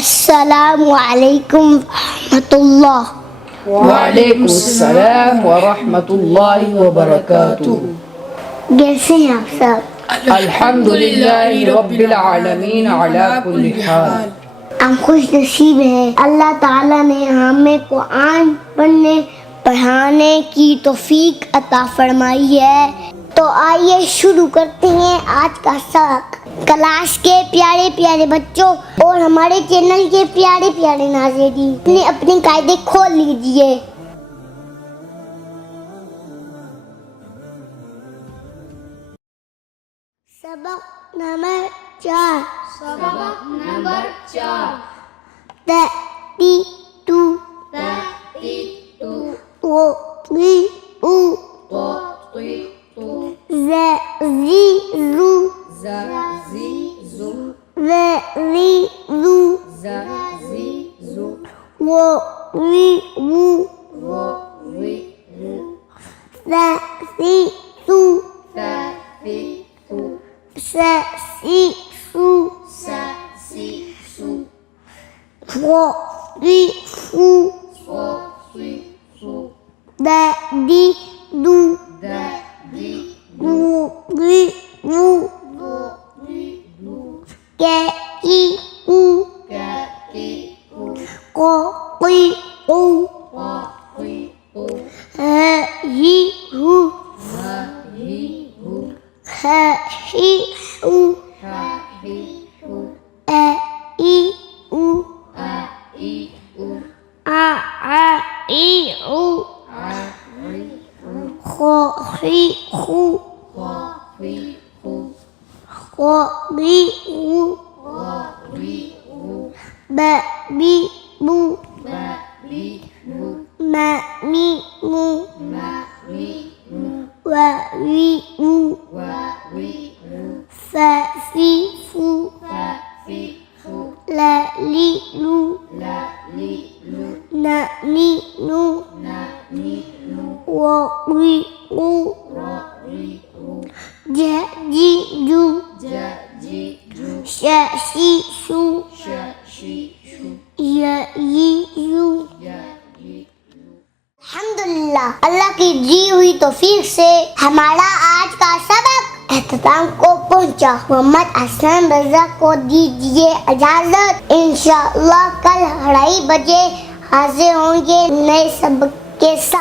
السلام علیکم ورحمۃ اللہ۔ وعلیکم السلام ورحمۃ اللہ وبرکاتہ۔ کیسے ہیں آپ سب؟ الحمدللہ رب العالمین علی کل حال۔ ہم خوش نصیب ہیں، اللہ تعالیٰ نے ہمیں قرآن پڑھانے کی توفیق عطا فرمائی ہے۔ تو آئیے شروع کرتے ہیں آج کا سبق۔ کلاس کے پیارے پیارے بچوں اور ہمارے چینل کے پیارے پیارے ناظرین، اپنے قاعدے کھول لیجئے۔ سبق نمبر 4۔ الحمدللہ، اللہ کی دی ہوئی توفیق سے ہمارا آج کا سبق اختتام کو پہنچا۔ محمد حسن رضا کو دیجیے اجازت۔ انشاءاللہ کل 2:30 بجے حاضر ہوں گے نئے سبق کے ساتھ۔